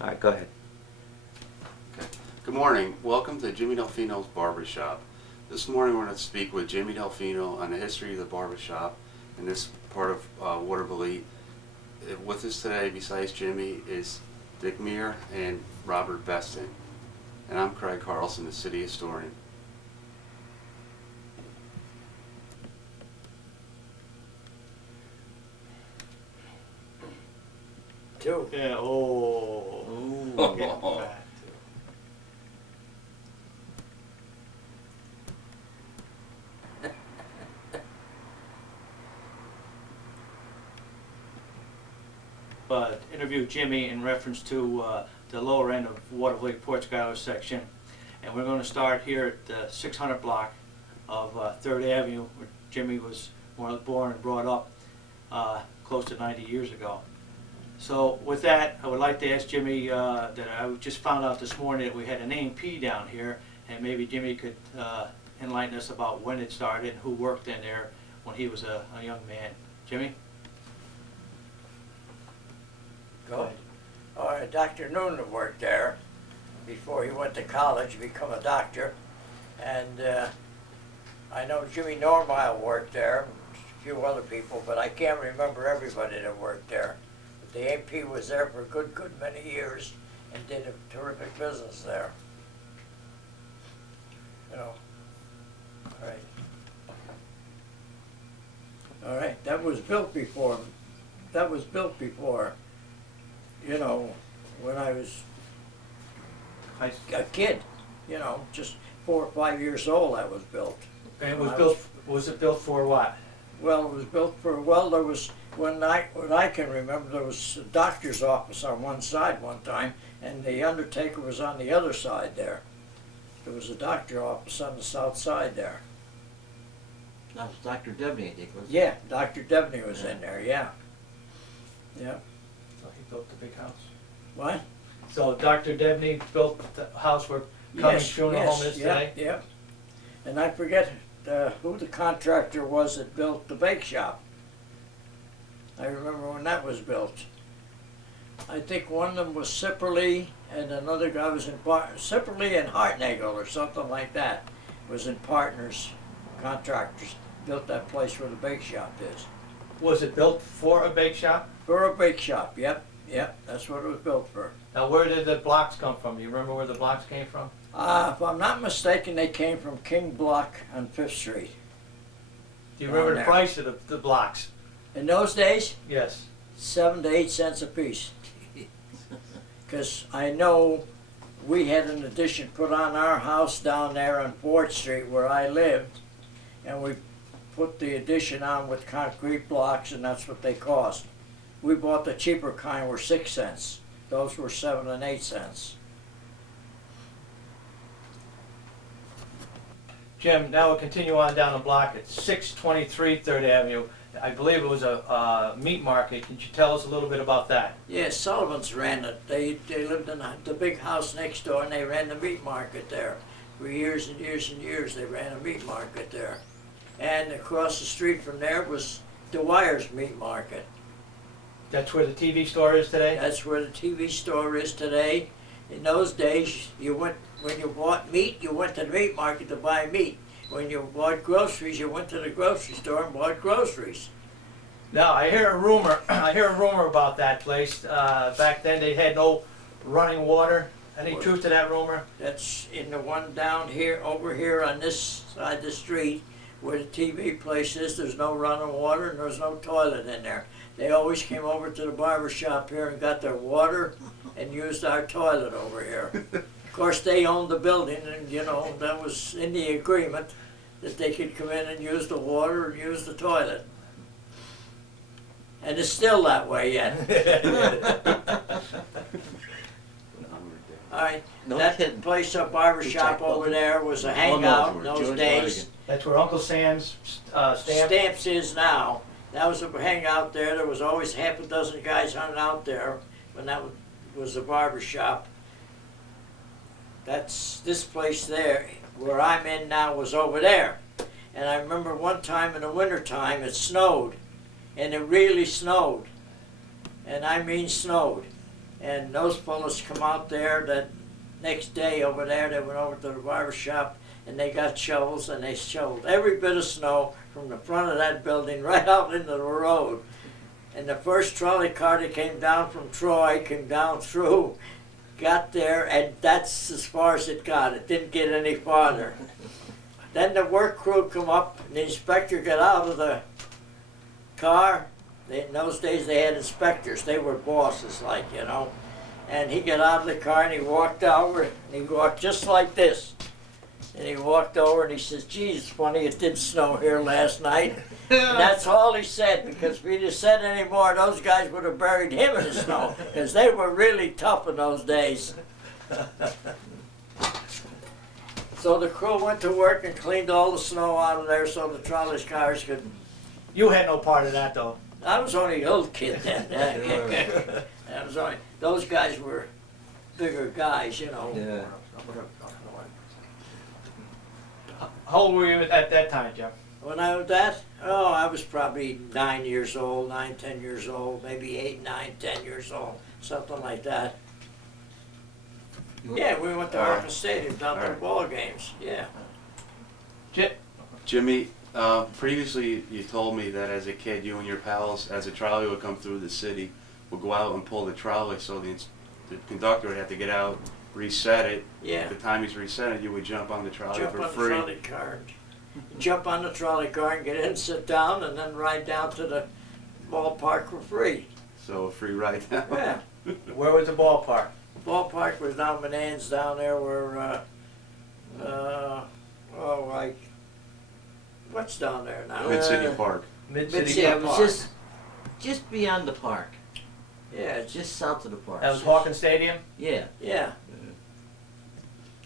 All right, go ahead. Okay. Good morning. Welcome to Jimmy Delfino's Barbershop. This morning we're going to speak with Jimmy Delfino on the history of the barbershop in this part of Watervliet. With us today, besides Jimmy, is Dick Meir and Robert Beston. And I'm Craig Carlson, the city historian. Two. Yeah, oh. Ooh. Getting fat, too. But interviewed Jimmy in reference to the lower end of Watervliet Port Schuyler section. And we're going to start here at the 600 block of 3rd Avenue, where Jimmy was born and brought up close to 90 years ago. So with that, I would like to ask Jimmy that I just found out this morning that we had an A&P down here, and maybe Jimmy could enlighten us about when it started and who worked in there when he was a young man. Jimmy? Go. Dr. Noonan worked there before he went to college to become a doctor. And I know Jimmy Normile worked there, a few other people, but I can't remember everybody that worked there. But the AP was there for a good many years and did a terrific business there. You know. All right. All right, that was built before. You know, when I was a kid, you know, just 4 or 5 years old, that was built. And it was built. Was it built for what? Well, it was built for, well, there was, what I can remember, there was a doctor's office on one side one time, and the undertaker was on the other side there. There was a doctor's office on the south side there. That was Dr. Debney, I think, was it? Yeah, Dr. Debney was in there, yeah. Yeah. So he built the big house. What? So Dr. Debney built the house where Cummings Funeral Home is yeah, today? yeah. And I forget who the contractor was that built the bake shop. I remember when that was built. I think one of them was Sipperly, and another guy was in Sipperly and Hartnagel or something like that was in partners, contractors, built that place where the bake shop is. Was it built for a bake shop? For a bake shop, yep, that's what it was built for. Now, where did the blocks come from? Do you remember where the blocks came from? If I'm not mistaken, they came from King Block on 5th Street. Do you remember Down the there. price of the blocks? In those days, Yes. 7 to 8 cents a piece. Because I know we had an addition put on our house down there on 4th Street where I lived, and we put the addition on with concrete blocks, and that's what they cost. We bought the cheaper kind, were 6 cents. Those were 7 and 8 cents. Jim, now we'll continue on down the block at 623 3rd Avenue. I believe it was a meat market. Could you tell us a little bit about that? Yeah, Sullivan's ran it. They lived in the big house next door, and they ran the meat market there. For years and years and years, they ran a meat market there. And across the street from there was Dwyer's Meat Market. That's where the TV store is today? That's where the TV store is today. In those days, when you bought meat, you went to the meat market to buy meat. When you bought groceries, you went to the grocery store and bought groceries. Now, I hear a rumor about that place. Back then they had no running water. Any truth to that rumor? That's in the one down here, over here on this side of the street, where the TV place is. There's no running water and there's no toilet in there. They always came over to the barber shop here and got their water and used our toilet over here. Of course, they owned the building, and you know, that was in the agreement that they could come in and use the water and use the toilet. And it's still that way yet. All right, No that kidding. place, a barber shop over there was a hangout in those days. That's where Uncle Sam's stamp. Stamps is now. That was a hangout there. There was always half a dozen guys hung out there when that was a barber shop. That's this place there, where I'm in now, was over there. And I remember one time in the wintertime it snowed, and it really snowed. And I mean snowed. And those fellas come out there that next day over there, they went over to the barber shop and they got shovels and they shoveled every bit of snow from the front of that building right out into the road. And the first trolley car that came down from Troy came down through, got there, and that's as far as it got. It didn't get any farther. Then the work crew come up and the inspector got out of the car. In those days they had inspectors, they were bosses like, you know. And he got out of the car and he walked over and he walked just like this. And he walked over and he says, geez, it's funny it didn't snow here last night. And that's all he said, because if he'd have said any more, those guys would have buried him in the snow, because they were really tough in those days. So the crew went to work and cleaned all the snow out of there so the trolley cars could. You had no part of that, though. I was only a little kid then. I was only, those guys were bigger guys, you know. Yeah. How old were you at that time, Jeff? When I was that, oh, I was probably 9 years old, 9, 10 years old, maybe 8, 9, 10 years old, something like that. Yeah, we went to Arkansas Stadium down to the ball games, yeah. Jimmy, previously you told me that as a kid, you and your pals, as a trolley would come through the city, would go out and pull the trolley, so the conductor would have to get out, reset it. Yeah. At the time he's reset it, you would jump on the trolley Jump for on free. the trolley car, jump on the trolley car and get in, sit down, and then ride down to the ballpark for free. So a free ride down. Yeah. Where was the ballpark? Ballpark was down Manans down there where, like, what's down there now? Mid-City Park. Mid-City. Yeah, it Park. was just beyond the park, Yeah, it's just south of the park. That was Hawkins Stadium? Yeah, yeah.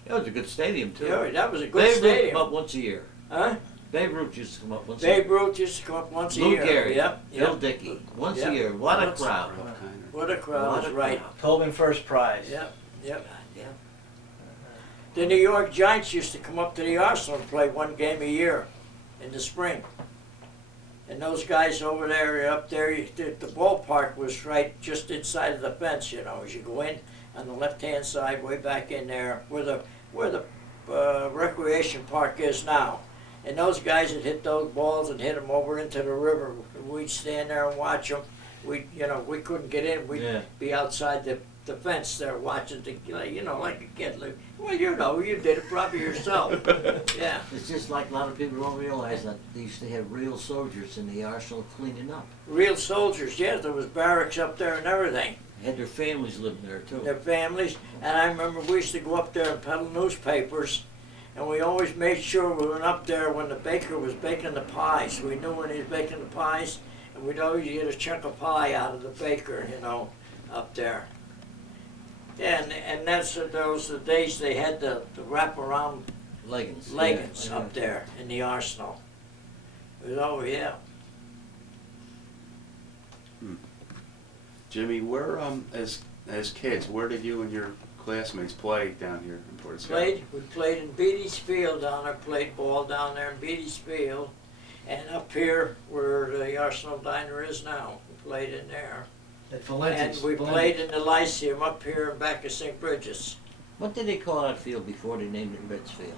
that was a good stadium too. Yeah, that was a good Babe Ruth stadium. come up once a year. Huh? Babe Ruth used to come up once a year. Babe Ruth used to come up once a Lou year. Gehrig, Yep, Bill yep. Dickey, once Yep. a year. What a Once- crowd! What a crowd What was a right. crowd. Tobin first prize. Yep, yep. Yeah. The New York Giants used to come up to the Arsenal and play one game a year in the spring. And those guys over there, up there, the ballpark was right just inside of the fence, you know, as you go in on the left-hand side, way back in there, where the recreation park is now. And those guys would hit those balls and hit them over into the river. We'd stand there and watch them. We couldn't get in. We'd Yeah. be outside the fence there watching the, like a kid. Well, you did it probably yourself. Yeah. It's just like a lot of people don't realize that they used to have real soldiers in the arsenal cleaning up. Real soldiers, yes, there was barracks up there and everything. They had their families living there too. Their families, and I remember we used to go up there and peddle newspapers, and we always made sure we went up there when the baker was baking the pies. We knew when he was baking the pies, and we'd always get a chunk of pie out of the baker, up there. And that's those the days they had the wraparound Leggings. leggings Yeah, up there in the arsenal. It was, oh yeah. Jimmy, where as kids, where did you and your classmates play down here in Port Scott? We played in Beatty's Field down there, played ball down there in Beatty's Field, and up here where the Arsenal Diner is now, we played in there. At Valenti's. And we played in the Lyceum up here in back of St. Bridget's. What did they call that field before they named it Reds Field?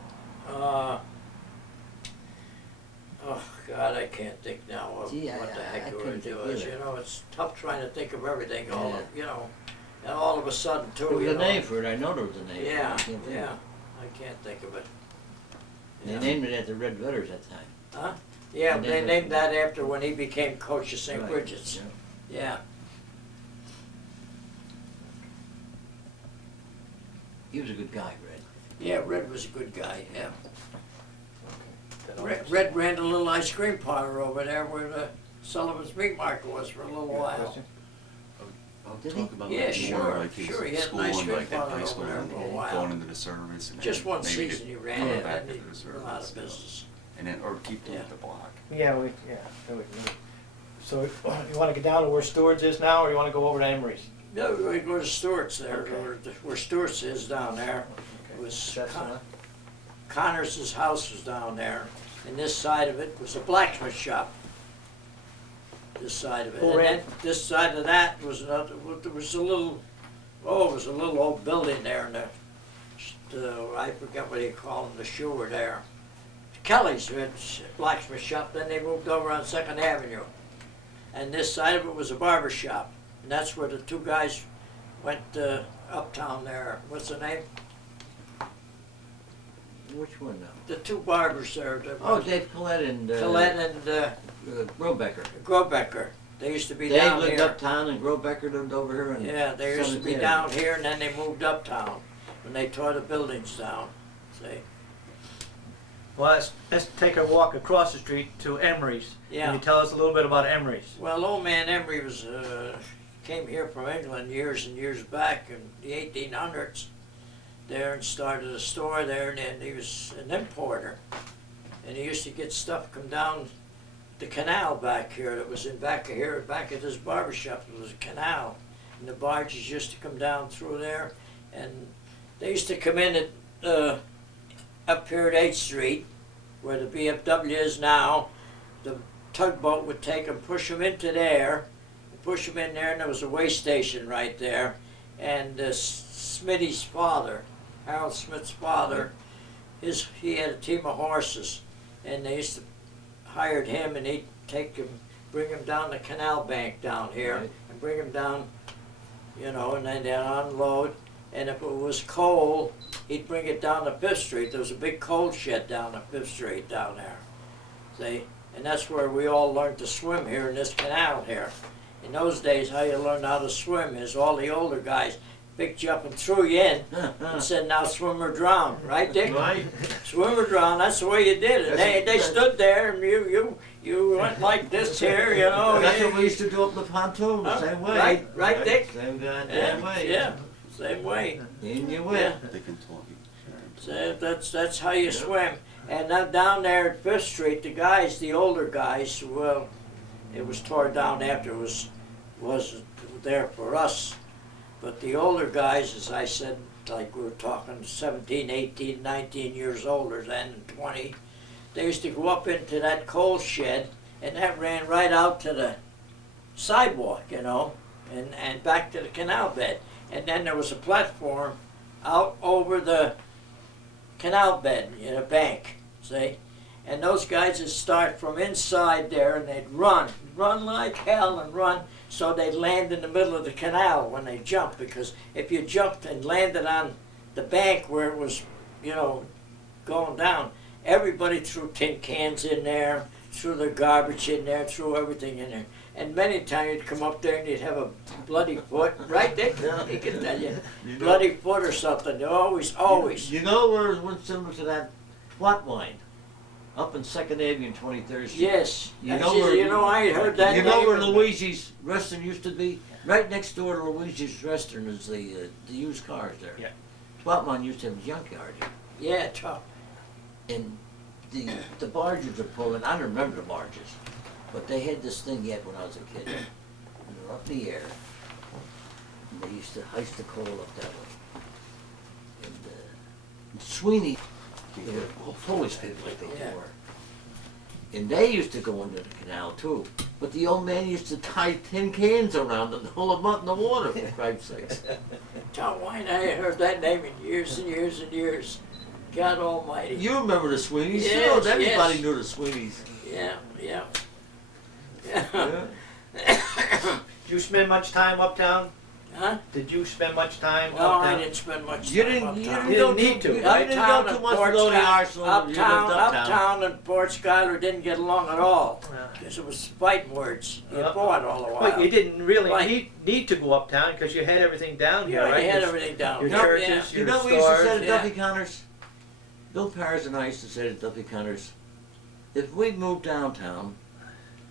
Oh God, I can't think now of Gee, what the I heck it couldn't think was. either. It's tough trying to think of everything Yeah. and all of a sudden too. There was a name for it, I know there was a name. Yeah, I can't think. yeah. I can't think of it. They Yeah. named it after Red Letters that time. Huh? Yeah, And they then- named that after when he became coach of St. Right, Bridget's. yeah. Yeah. He was a good guy, Red. Yeah, Red was a good guy, yeah. Red ran a little ice cream parlor over there where the Sullivan's Meat Market was for a little while. Did he? Talk about Yeah, like sure, more like his sure, he had an school ice and cream like at parlor high over school there and for a while. going into the service and Just then one maybe season he to ran go it, back and into he the did service. a lot of business. And then or keep them Yeah. at the block. Yeah, So you want to get down to where Stewart's is now, or you want to go over to Emery's? No, we go to Stewart's there, Okay. where Stewart's is down there. It was Connors's house was down there, and this side of it was a blacksmith shop. This side of it, Who and ran- then this side of that was another. There was a little oh, it was a little old building there in the I forget what you call them, the shoe there. Kelly's blacksmith shop, then they moved over on 2nd Avenue. And this side of it was a barber shop. And that's where the two guys went uptown there. What's the name? Which one now? The two barbers there. Oh, Dave Collette and Grobecker. Grobecker. They used to be Dave down lived here. uptown and Grobecker lived over here. And Yeah, they used to be down here and then they moved uptown when they tore the buildings down. See? Well, let's take a walk across the street to Emery's. Yeah. Can you tell us a little bit about Emery's? Well, old man Emery was came here from England years and years back in the 1800s there and started a store there, and then he was an importer. And he used to get stuff come down the canal back here that was in back of here, back at this barber shop. There was a canal, and the barges used to come down through there, and they used to come in at up here at 8th Street, where the VFW is now. The tugboat would take them, push them into there, push them in there, and there was a way station right there. And Smitty's father, Harold Smith's father, he had a team of horses, and they used to hired him, and he'd take him, bring him down the canal bank down here, Right. and bring him down, you know, and then they'd unload. And if it was coal, he'd bring it down to 5th Street. There was a big coal shed down at 5th Street down there. See? And that's where we all learned to swim here in this canal here. In those days, how you learned how to swim is all the older guys picked you up and threw you in and said, now swim or drown. Right, Dick? Right. Swim or drown, that's the way you did it. They stood there and you went like this here, you know. That's what we used to do up the pontoon, the same way. Right, Dick? Same goddamn way. Yeah, same way. In you went. They can talk. So that's how you swim. And now down there at 5th Street, the older guys, well, it was torn down after it wasn't there for us. But the older guys, as I said, like we were talking 17, 18, 19 years older then, and 20, they used to go up into that coal shed, and that ran right out to the sidewalk, you know, and back to the canal bed. And then there was a platform out over the canal bed in a bank, see? And those guys would start from inside there, and they'd run like hell and run, so they'd land in the middle of the canal when they jumped, because if you jumped and landed on the bank where it was, you know, going down, everybody threw tin cans in there, threw their garbage in there, threw everything in there. And many times you'd come up there and you'd have a bloody foot, right, Dick? He can tell you, bloody foot or something. Always. You know where it went similar to that flat line? Up in 2nd Avenue and 23rd Street. Yes. You know I heard that. You know name. where Luigi's Restaurant used to be? Right next door to Luigi's Restaurant is the used cars there. Yeah. Flat line used to have a junkyard here. Yeah, tough. And the barges are pulling, I don't remember the barges, but they had this thing yet when I was a kid. And they're up the air. And they used to heist the coal up that way. And Sweeney, they were Polish people like they Yeah. were. And they used to go into the canal too. But the old man used to tie tin cans around and hold them out in the water, for Christ's sakes. John Wine, I ain't heard that name in years and years and years. God almighty. You remember the Sweeneys? Yes, Everybody yes. knew the Sweeneys. Yeah. Yeah. Did you spend much time uptown? Huh? Did you spend much time No, uptown? I didn't spend much time You didn't uptown. need to, You right? didn't go too much below the arsenal. You lived Uptown and Port Schuyler didn't get along at all. Yeah. Because it was fighting words. You Uh-oh. fought all the while. Well, you didn't really Right. need to go uptown because you had everything down here, Yeah, right? you had Your- everything down. Your Yeah. churches, You your know what we used to say stores. to Yeah. Duffy Connors? Bill Parris and I used to say to Duffy Connors, if we moved downtown,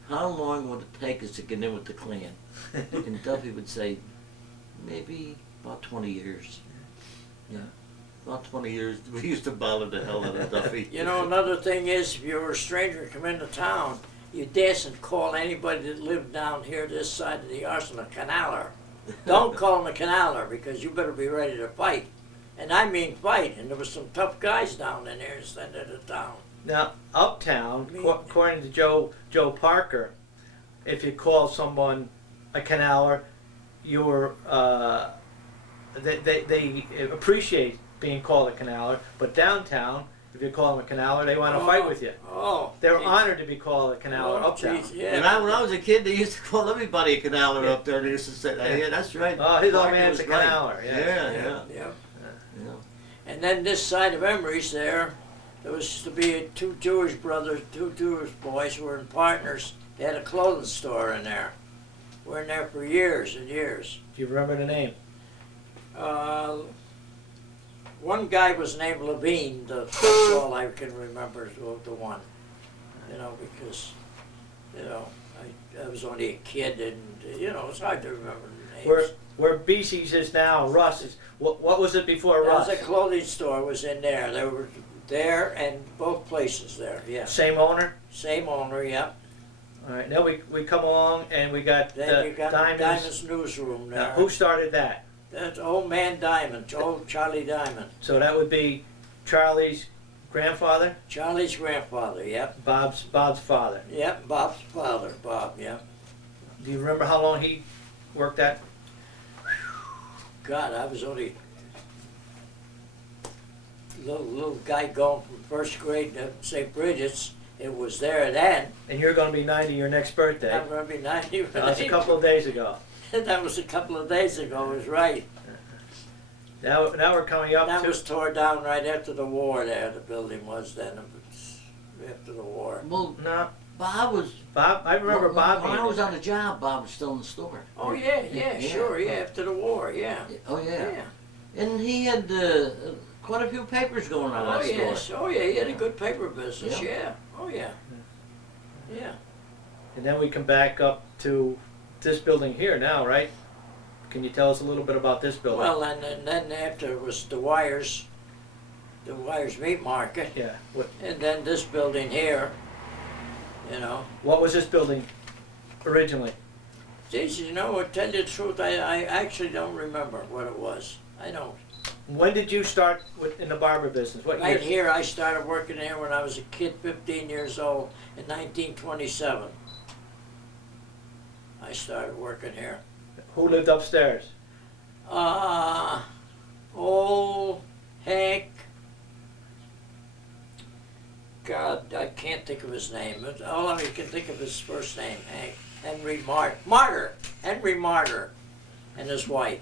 how long would it take us to get in with the Klan? And Duffy would say, maybe about 20 years. Yeah, about 20 years. We used to bother the hell out of Duffy. You know, another thing is, if you were a stranger and come into town, you daren't call anybody that lived down here this side of the arsenal a canaler. Don't call them a canaler, because you better be ready to fight. And I mean fight, and there was some tough guys down in there instead of the town. Now, uptown, Me- according to Joe Parker, if you call someone a canaler, you were they appreciate being called a canaler, but downtown, if you call them a canaler, they want to fight with you. Oh. They're geez. honored to be called a canaler Oh, uptown. geez, yeah. When I was a kid, they used to call everybody a canaler up there. They used to say, "Yeah, that's right." Oh, his old Parker man's was a right." canaler. Yeah. Yeah. Yeah. Yeah. And then this side of Emery's there was to be two Jewish brothers, two Jewish boys who were in partners. They had a clothing store in there. We're in there for years and years. Do you remember the name? One guy was named Levine. That's all I can remember is the one. You know, because, you know, I was only a kid and, you know, it's hard to remember the names. Where BC's is now, Russ is. What was it before There Russ? was a clothing store was in there. They were there and both places there, yeah. Same owner? Same owner, yep. All right, now we come along and we got Then you got Diamonds. Diamond's newsroom there. Now, who started that? That's Old Man Diamond, old Charlie Diamond. So that would be Charlie's grandfather, Charlie's grandfather, yep. Bob's father. Yep, Bob's father, Bob, yep. Do you remember how long he worked that? God, I was only little guy going from first grade to St. Bridget's. It was there then. And you're going to be 90 your next birthday. I'm going to be 90. That's a couple of days ago. That was a couple of days ago, it was right. Now we're coming up That to. was tore down right after the war there, the building was then, after the war. Well, No, Bob was. Bob. I remember when, Bob. When I being was there. on the job, Bob was still in the store. Oh, yeah, Yeah. sure, yeah, after the war, yeah. Oh yeah. Yeah. And he had quite a few papers going on Oh, that yes, store. oh, yeah, he had a good paper business, Yeah. yeah, oh, yeah. Yeah. And then we come back up to this building here now, right? Can you tell us a little bit about this building? Well, and then after it was the Wires Meat Market, Yeah. and then this building here, you know. What was this building originally? Geez, you know, to tell you the truth, I actually don't remember what it was. I don't. When did you start in the barber business? What year? Right here, I started working here when I was a kid, 15 years old, in 1927. I started working here. Who lived upstairs? Old Hank. God, I can't think of his name. All I can think of his first name, Hank. Henry Martyr. Henry Martyr and his wife.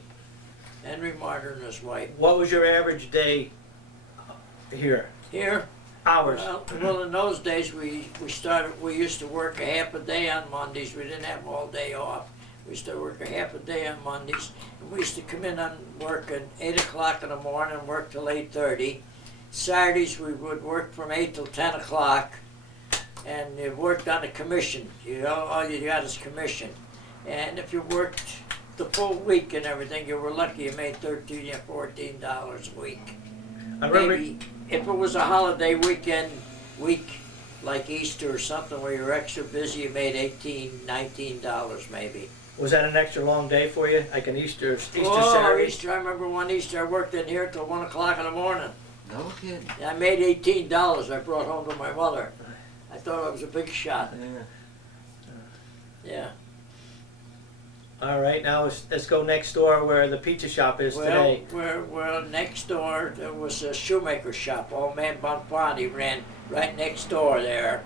Henry Martyr and his wife. What was your average day here? Here, Hours. well, in those days we used to work a half a day on Mondays. We didn't have all day off. We used to work a half a day on Mondays. And we used to come in on work at 8 o'clock in the morning and work till 8:30. Saturdays we would work from 8 till 10 o'clock. And you worked on a commission. You know, all you got is commission. And if you worked the full week and everything, you were lucky you made $13 or $14 a week. I remember. Maybe if it was a holiday week like Easter or something where you're extra busy, you made $18, $19 maybe. Was that an extra long day for you? Like an Easter Oh, Saturday? Easter! I remember one Easter I worked in here till 1 o'clock in the morning. No kidding. I made $18 I brought home to my mother. I thought it was a big shot. Yeah. Yeah. All right, now let's go next door where the pizza shop is today. Well, next door there was a shoemaker shop. Old Man Bonfanti ran right next door there.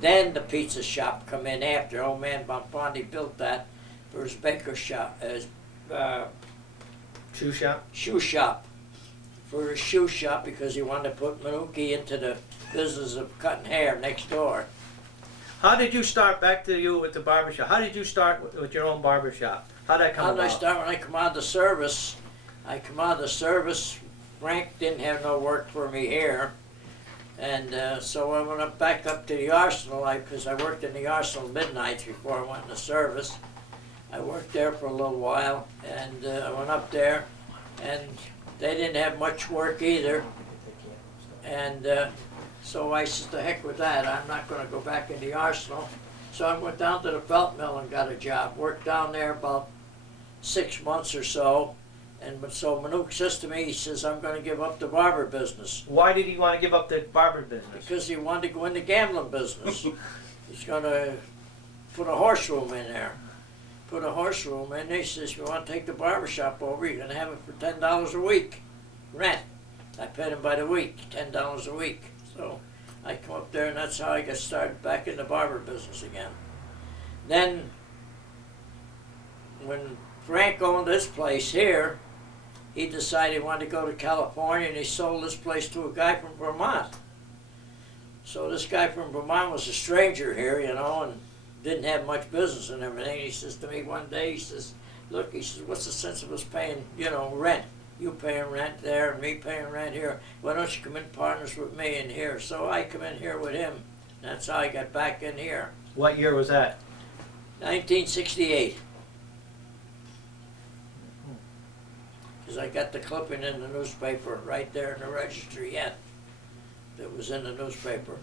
Then the pizza shop come in after. Old Man Bonfanti built that for his baker shop, his Shoe shop? shoe shop. For his shoe shop because he wanted to put Manuki into the business of cutting hair next door. How did you start, back to you with the barbershop, how did you start with your own barbershop? How did that come How did I about? start? When I come out of the service, Frank didn't have no work for me here. And so I went back up to the Arsenal, because I worked in the Arsenal midnights before I went in the service. I worked there for a little while, and I went up there, and they didn't have much work either. And so I said, to heck with that, I'm not going to go back in the Arsenal. So I went down to the felt mill and got a job. Worked down there about 6 months or so. And so Manuk says to me, he says, I'm going to give up the barber business. Why did he want to give up the barber business? Because he wanted to go in the gambling business. He's going to put a horse room in there. put a horse room in. He says, "You want to take the barber shop over? You're gonna have it for $10 a week, rent." I paid him by the week, $10 a week. So I come up there, and that's how I got started back in the barber business again. Then, when Frank owned this place here, he decided he wanted to go to California, and he sold this place to a guy from Vermont. So this guy from Vermont was a stranger here, you know, and didn't have much business and everything. He says to me one day, he says, "Look," he says, "what's the sense of us paying, you know, rent? You paying rent there and me paying rent here. Why don't you come in partners with me in here?" So I come in here with him. That's how I got back in here. What year was that? 1968. Because I got the clipping in the newspaper right there in the registry yet. That was in the newspaper.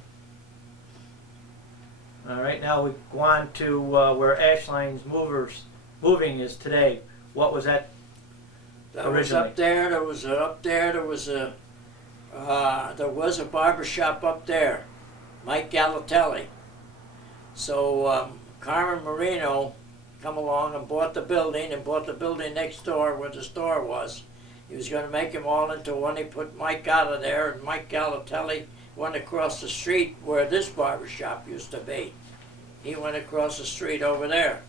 All right, now we go on to where Ashline's moving is today. What was that? That was Originally. up there. There was a barber shop up there, Mike Galatelli. So Carmen Marino come along and bought the building next door where the store was. He was going to make them all into one. He put Mike out of there, and Mike Galatelli went across the street where this barber shop used to be. He went across the street over there.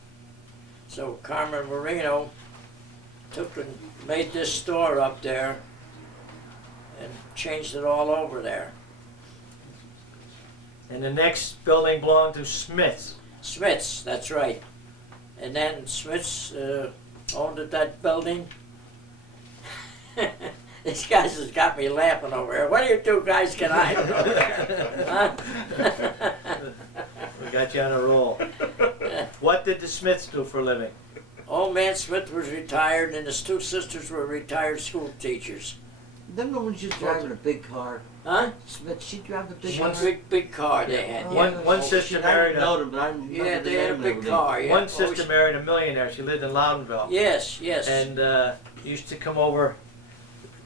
So Carmen Marino took and made this store up there and changed it all over there. And the next building belonged to Smith's. Smith's, that's right. And then Smith's owned that building. These guys has got me laughing over here. What do you two guys can hide over there? Huh? We got you on a roll. What did the Smiths do for a living? Old man Smith was retired, and his two sisters were retired school teachers. Then when she was driving a big car, Huh? Smith, she drive a big One car. big car they had. Oh, Yeah, One sister married I a know them, but I don't remember yeah the they had a name big of car. Yeah. one sister Always- married a millionaire. She lived in Loudonville. Yes, yes. And used to come over.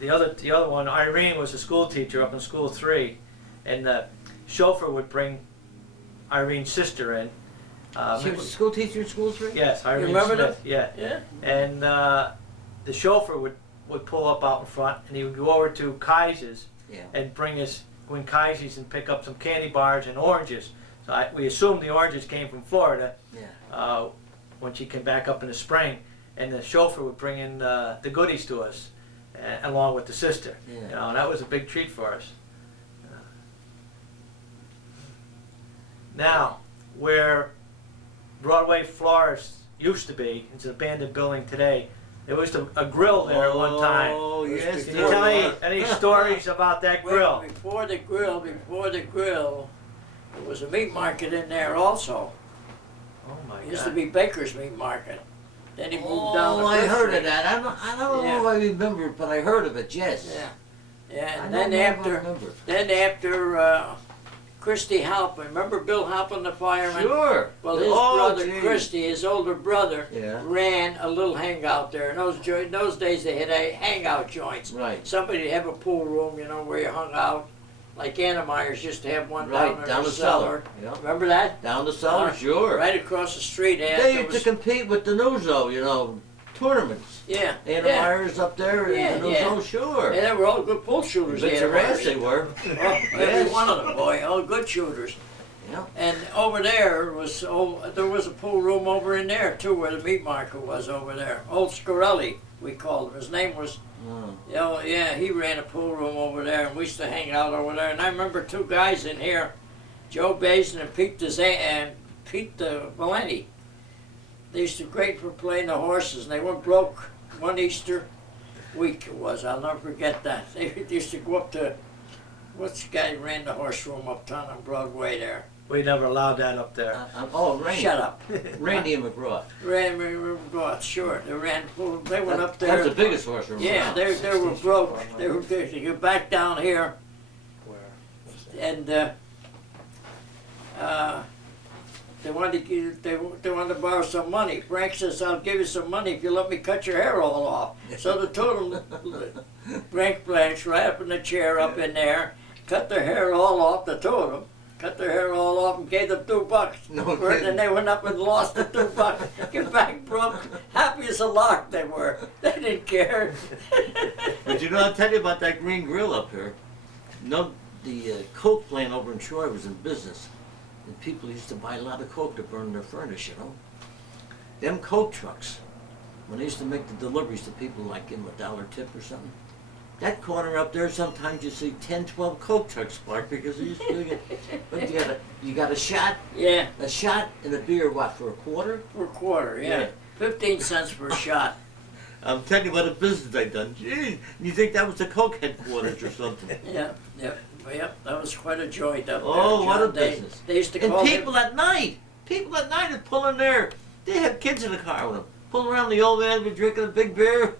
The other one, Irene, was a school teacher up in School 3, and the chauffeur would bring Irene's sister in. She was a school teacher in school 3? Yes, Irene remember Smith. Yeah, Yeah. and the chauffeur would pull up out in front, and he would go over to Kaiser's Yeah. and go in Kaiser's and pick up some candy bars and oranges. So we assumed the oranges came from Florida. Yeah. When she came back up in the spring, and the chauffeur would bring in the goodies to us, along with the sister. Yeah. You know, that was a big treat for us. Now, where Broadway Florist used to be, it's an abandoned building today. There was a grill there at one time. Oh, yes. Can you tell any stories about that grill? Wait, before the grill, there was a meat market in there also. Oh my It used to God! be Baker's Meat Market. Then he moved down to Oh, I Fifth heard Street. of that. I don't know if I remember it, but I heard of it, yes. Yeah. Yeah, I and don't then know if I after remember. Christy Halpin, remember Bill Halpin, the fireman? Sure. Well, his Oh, brother gee. Christy, his older brother, Yeah. ran a little hangout there. In those days, they had hangout joints. Right. Somebody would have a pool room, you know, where you hung out. Like Anna Myers used to have one Right, down in down the the cellar. cellar. Yeah. Remember that? Down the cellar, sure. Right across the street. They used to compete with the Nuzo, you know, tournaments. Yeah. Anna yeah. Myers up there Yeah, and the yeah. Nuzo, sure. Yeah, they were all good pool shooters. Bit Anna your ass Myers. they were. Oh, every one of them, boy, all good shooters. Yeah. And over there there was a pool room over in there too, where the meat market was over there. Old Scarelli, we called him. His name was, Oh. you know, yeah, he ran a pool room over there, and we used to hang out over there. And I remember two guys in here, Joe Bazin and Pete Valenti. They used to great for playing the horses, and they went broke one Easter week it was. I'll never forget that. They used to go up to, what's the guy who ran the horse room uptown on Broadway there? We never allowed that up there. Oh, Randy. Shut up. Randy and McGraw. Ran, sure. They went up there. That's the biggest horse room Yeah, around. they were broke. They were back down here, Where was that? and they wanted to borrow some money. Frank says, "I'll give you some money if you let me cut your hair all off." So the two of them, Frank Blanche, right up in the chair up in there, cut their hair all off, the two of them. cut their hair all off and gave them $2. No And kidding. they went up and lost the $2. Get back broke. Happy as a lark they were. They didn't care. But you know, I'll tell you about that green grill up here. No, the coke plant over in Troy was in business, and people used to buy a lot of coke to burn their furnace, you know. Them coke trucks, when they used to make the deliveries to people, like give them $1 tip or something, that corner up there, sometimes you see 10, 12 coke trucks parked because they used to do it. But you got a shot, Yeah, and a beer, what, for a quarter? for a quarter, yeah. Yeah. 15 cents per shot. I'm telling you what a business they done. Gee, you think that was the coke headquarters or something? Yeah, yep, yep. That was quite a joint up there. Oh, what a John. They- business. They used to And call people at night would pull in there. They had kids in the car with them. Pull around, the old man would be drinking a big beer.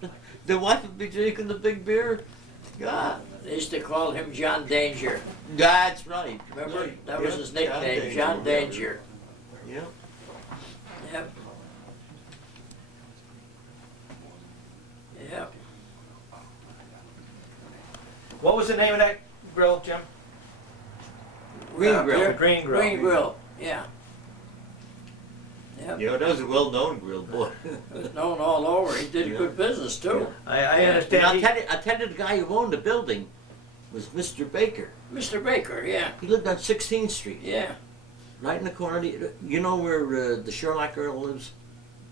The wife would be drinking the big beer. God. They used to call him John Danger. That's right. Remember? Right. That was Yep, his nickname, John Danger. Yep. Yep. Yep. What was the name of that grill, Jim? Green Up Grill. there? Green Grill. Green Grill, yeah. Yep. You know, that was a well-known grill, boy. It was known all over. He did Yeah. good business too. I And understand. I'll tell you, the guy who owned the building was Mr. Baker. Mr. Baker, yeah. He lived on 16th Street, Yeah. right in the corner. You know where the Sherlock girl lives?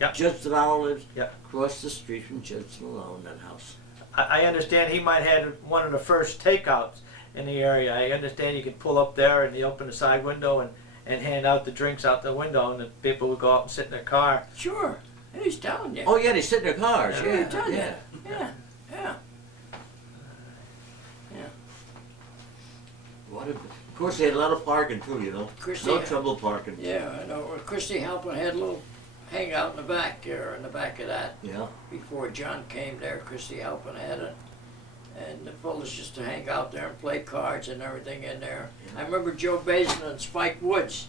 Yeah. Judge Delano lives? Yeah. Across the street from Judge Delano in that house. I understand he might have had one of the first takeouts in the area. I understand you could pull up there and you open the side window and hand out the drinks out the window, and the people would go out and sit in their car. Sure. He's telling you. Oh, yeah, they sit in their cars. Yeah, Yeah, I tell you. yeah. Yeah. Yeah. What a, of course, they had a lot of parking too, you know. Christy, No trouble parking. Yeah, I know. Christy Halpin had a little hangout in the back there, in the back of that. Yeah. Before John came there, Christy Halpin had it. And the fellas used to hang out there and play cards and everything in there. Yeah. I remember Joe Basin and Spike Woods.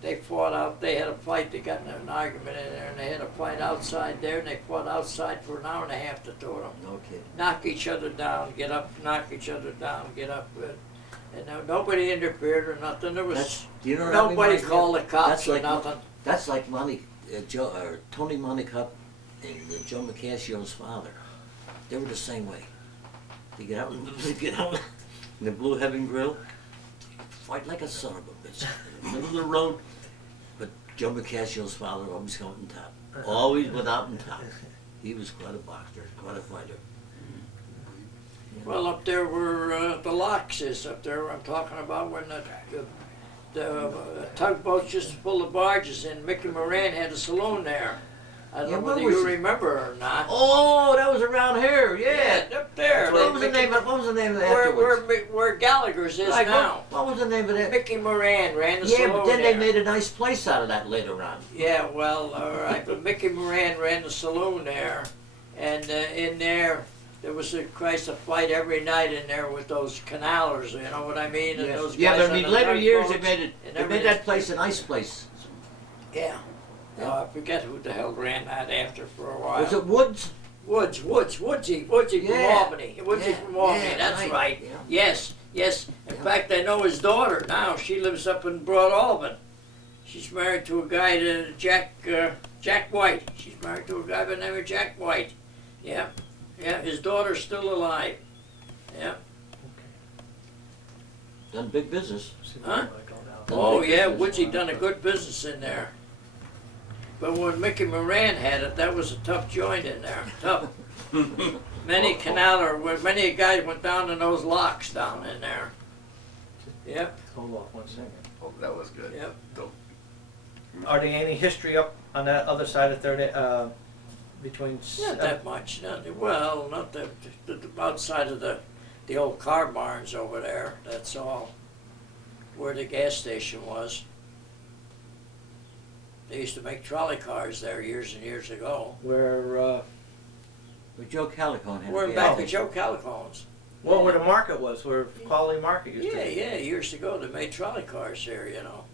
They fought out, they had a fight, they got in an argument in there, and they had a fight outside there, and they fought outside for an hour and a half, the two of them. No kidding. Knock each other down, get up, knock each other down, get up. And nobody interfered or nothing. There was That's, do you know what that nobody reminds me of? called the cops That's or like nothing. That's like Tony Monacup and Joe McCassio's father. They were the same way. They get out, in the Blue Heaven Grill, fight like a son of a bitch. In the middle of the road, but Joe McCassio's father always come on top. Always went out on top. He was quite a boxer, quite a fighter. Well, up there where the locks is, up there where I'm talking about, when the tugboats just full of barges in. Mickey Moran had a saloon there. I don't Yeah, know where whether was you it? remember or not. Oh, that was around here, yeah. Up there. What was the name of that afterwards? Where Gallagher's is Like, now. what was the name of that? Mickey Moran ran the Yeah, saloon but then there. they made a nice place out of that later on. Yeah, well, all right, but Mickey Moran ran the saloon there, and in there was a fight every night in there with those canalers, you know what I mean? And those Yeah, guys but I on mean, the later years they tugboats made it. and They made everything. that place a nice place. Yeah. Yeah. I forget who the hell ran that after for a while. Was it Woods? Woodsy from Yeah. Albany. Woodsy Yeah, from Albany, yeah, that's right, right. yeah. Yes. In Yeah. fact, I know his daughter now. She lives up in Broad Alban. She's married to a guy, Jack White. She's married to a guy by the name of Jack White. Yeah. His daughter's still alive. Yeah. Done big business. Huh? Done Oh big yeah, business. Woodsy done a good business in there. But when Mickey Moran had it, that was a tough joint in there. Tough. Many many guys went down in those locks down in there. Yep, Hold off 1 second. Oh, that was good. yep. Are there any history up on that other side of between? Not that much. Not the outside of the old car barns over there. That's all. Where the gas station was. They used to make trolley cars there years and years ago. Where With Joe Calicone had We're a in gas back of station. Joe Calicone's. well, where the market was, where Quality Market used to. Yeah, years ago they made trolley cars here, you know.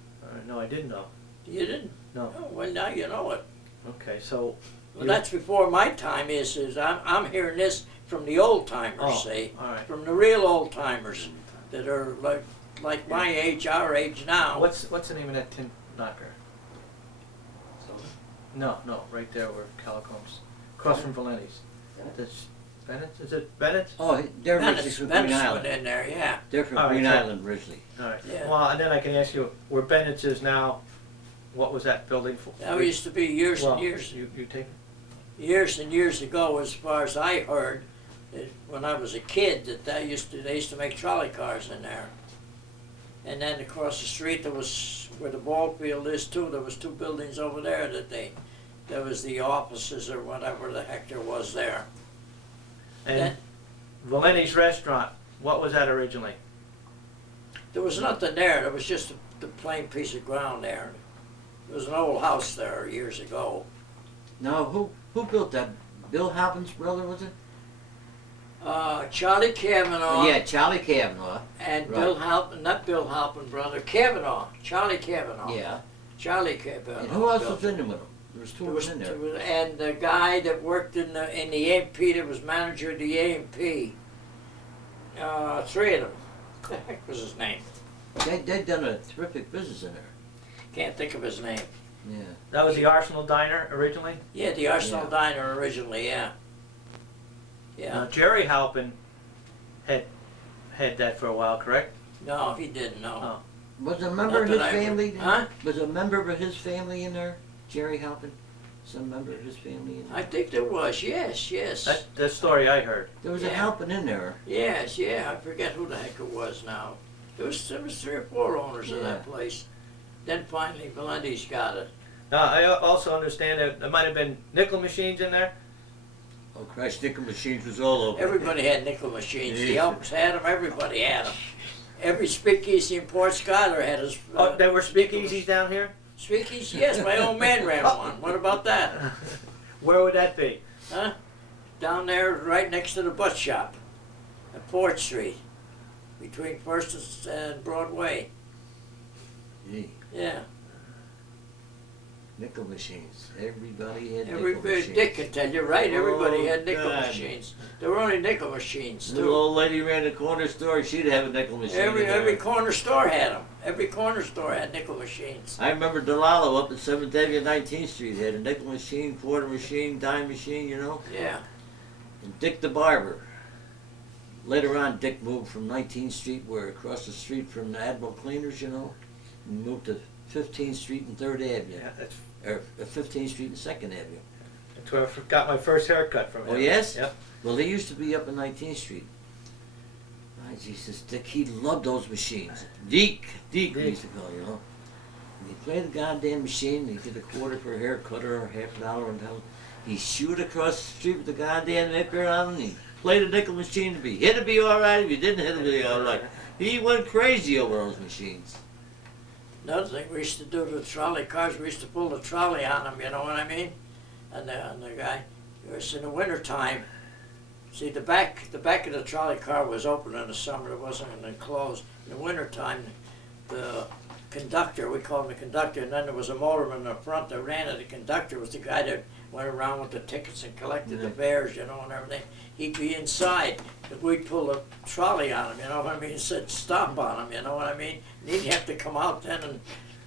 No, I didn't know. You didn't? No. Oh, well, now you know it. Okay, so. Well, that's before my time is I'm hearing this from the old timers, Oh, see? all right. From the real old timers that are like my age, our age now. What's the name of that tin knocker? No, right there where Calicomb's, across from Valenti's. That's Bennett. Is it Bennett? Oh, they're originally Venice, from Green Venice went Island. in there, yeah. They're from All right, Green so- Island originally. All right. Yeah. Well, and then I can ask you where Bennett's is now. What was that building for? That used to be years Well, and years, You take. years and years ago, as far as I heard, when I was a kid, they used to make trolley cars in there. And then across the street, there was, where the ball field is too, there was 2 buildings over there there was the offices or whatever the heck there was there. And Then, Valenti's restaurant. What was that originally? there was nothing there, there was just the plain piece of ground there. There was an old house there years ago. Now, who built that? Bill Halpin's brother, was it? Charlie Kavanaugh. Yeah, Charlie Kavanaugh. And Right. Bill Halpin, not Bill Halpin, brother, Kavanaugh, Charlie Kavanaugh. Yeah. Charlie Kavanaugh. And who else built was it. in the middle? There was 2 There of was them in there. two, and the guy that worked in the A&P, that was manager of the A&P, 3 of them. What the heck was his name? They'd done a terrific business in there. Can't think of his name. Yeah. That was the Arsenal Diner originally. Yeah, the Arsenal Yeah. Diner originally. Yeah. Yeah. Now, Jerry Halpin had that for a while, correct? No, he didn't. No. Oh. Was a member of Not his that I re- family? Huh? Was a member of his family in there? Jerry Halpin? Some member of his family in there? I think there was. Yes. Yes. That's the story I heard. There was a Yeah. Halpin in there. Yes. Yeah. I forget who the heck it was now. There was 3 or 4 owners of that Yeah. place. Then finally, Valenti's got it. Now, I also understand that there might have been nickel machines in there. Oh, Christ, nickel machines was all over. Everybody had nickel machines. The Yeah. Elks had them. Everybody had them. Every speakeasy in Port Schuyler had his. Oh, there were speakeasies down here. Speakeasy? Yes, my old man ran one. What about that? Where would that be? Huh? Down there, right next to the butt shop, at Port Street, between First and Broadway. Gee, Yeah. nickel machines. Everybody had Every nickel machines. Dick can tell you, right? Everybody Oh, had nickel God. machines. There were only nickel machines Little too. old lady ran the corner store, she'd have a nickel machine. Every in there. every corner store had them. Every corner store had nickel machines. I remember Delalo up at 7th Avenue and 19th Street had a nickel machine, quarter machine, dime machine, you know. Yeah. And Dick the barber. Later on, Dick moved from 19th Street, where across the street from the Admiral Cleaners, you know, and moved to 15th Street and 3rd Avenue, Yeah, that's, or 15th Street and 2nd Avenue. that's where I got my first haircut from him. Oh, yes? Yep. Well, he used to be up in 19th Street. My Jesus, Dick, he loved those machines. Deke, we used to call, you know. And he'd play the goddamn machine, and he'd get a quarter for a haircut or $half and tell him. He'd shoot across the street with the goddamn nipper on, and he'd play the nickel machine. If he hit it, be all right. If he didn't hit it, be all right. He went crazy over those machines. Another thing we used to do to the trolley cars, we used to pull the trolley on them, you know what I mean? And the guy, it was in the wintertime. See, the back of the trolley car was open in the summer, it wasn't enclosed. In the wintertime, the conductor, we called him the conductor, and then there was a motorman in the front that ran it. The conductor was the guy that went around with the tickets and collected the Yeah. fares, you know, and everything. He'd be inside, but we'd pull a trolley on him, you know what I mean? Said stop on him, you know what I mean? And he'd have to come out then and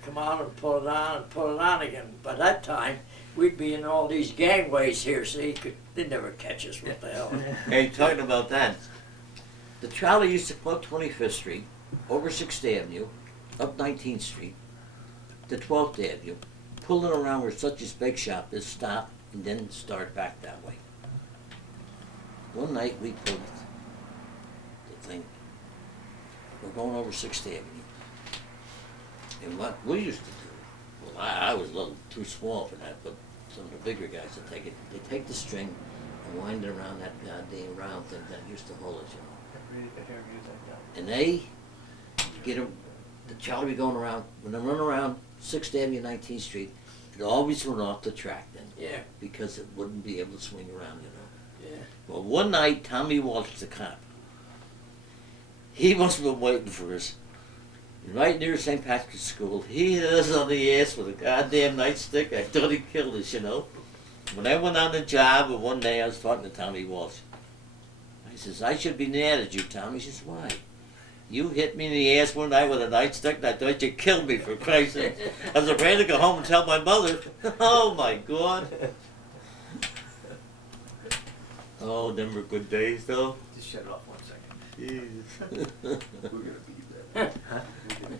come out and pull it on and pull it on again. By that time, we'd be in all these gangways here, so they'd never catch us. What the hell? Hey, talking about that, the trolley used to go up 25th Street, over 6th Avenue, up 19th Street, to 12th Avenue, pull it around where such a bake shop is, stop, and then start back that way. One night we pulled the thing, we're going over 6th Avenue. And what we used to do, well, I was a little too small for that, but some of the bigger guys would take it, they take the string and wind it around that goddamn round thing that used to hold it, you know. And they get the trolley be going around, when they run around 6th Avenue, 19th Street, it always went off the track then, Yeah, because it wouldn't be able to swing around, you know. yeah. Well, one night, Tommy Walsh, the cop, he must have been waiting for us. Right near St. Patrick's School, he hit us on the ass with a goddamn nightstick. I thought he killed us, you know. When I went on the job, one day I was talking to Tommy Walsh. I says, I should be mad at you, Tommy. He says, why? You hit me in the ass one night with a nightstick, and I thought you killed me, for Christ's sake. I was afraid to go home and tell my mother. Oh, my God. Oh, them were good days, though. Just shut it off 1 second.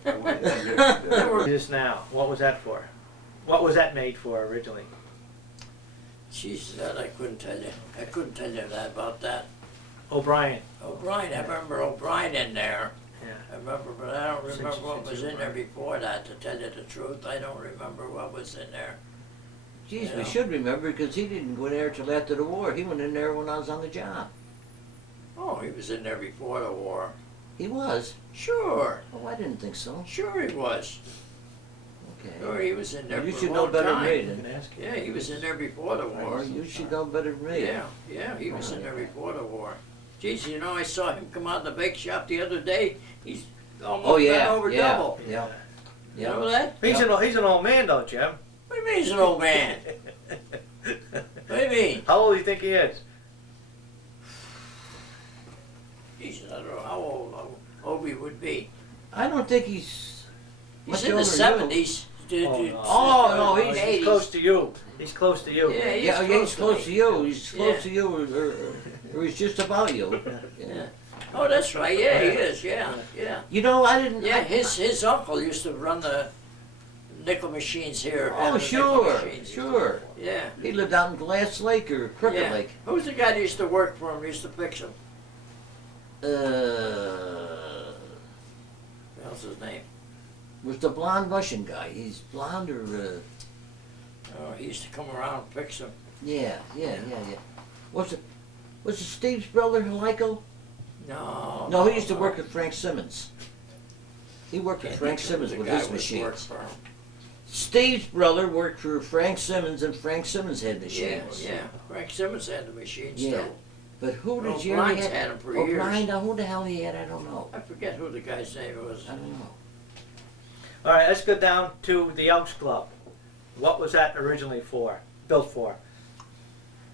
Jesus. This now, what was that for? What was that made for originally? Jesus, that I couldn't tell you. I couldn't tell you that about that. O'Brien. O'Brien, I remember O'Brien in there. Yeah. I remember, but I don't remember what was in there before that, to tell you the truth. I don't remember what was in there. Geez, Yeah. we should remember, because he didn't go there till after the war. He went in there when I was on the job. Oh, he was in there before the war. He was? Sure, Oh, I didn't think so. sure he was. Sure, Okay. he was in there Well, you for should a know long better time. than me, You then. can ask him. Yeah, he was in there before the war. Well, you should know better than me. Yeah, he was in there before the war. Geez, you know, I saw him come out of the bake shop the other day. He's almost Oh, yeah, bent over yeah. double. Yeah. You know that? He's an old man though, Jim. What do you mean he's an old man? What do you mean? How old do you think he is? Jesus, I don't know how old he would be. I don't think he's He's much in the older than you. 70s. Oh, no, he's 80s. He's close to you. He's close to you. Yeah, Yeah, he's close to you. He's close Yeah. to you, or he's just about you. Yeah. Oh, that's right. Yeah, he is. Yeah, yeah. You know, I didn't. Yeah, I- his uncle used to run the nickel machines here. Oh, the nickel sure, machines. sure. Yeah. He lived out in Glass Lake or Crooked Yeah. Lake. Who's the guy that used to work for him? Used to fix him. What's his name? Was the blonde Russian guy? He's blonde or? Oh, he used to come around and fix him. Yeah. Was it Steve's brother, Heliko? No. No, he used to work with Frank Simmons. He worked with Frank Simmons The with guy his was work machines. for him. Steve's brother worked for Frank Simmons, and Frank Simmons had Yeah, machines. yeah. Frank Simmons had the machines Yeah. too. But who did Well, Jerry O'Brien's have? had him for O'Brien, years. now who the hell he had, I don't know. I forget who the guy's name was. I don't know. All right, let's go down to the Elks Club. What was that originally for? Built for?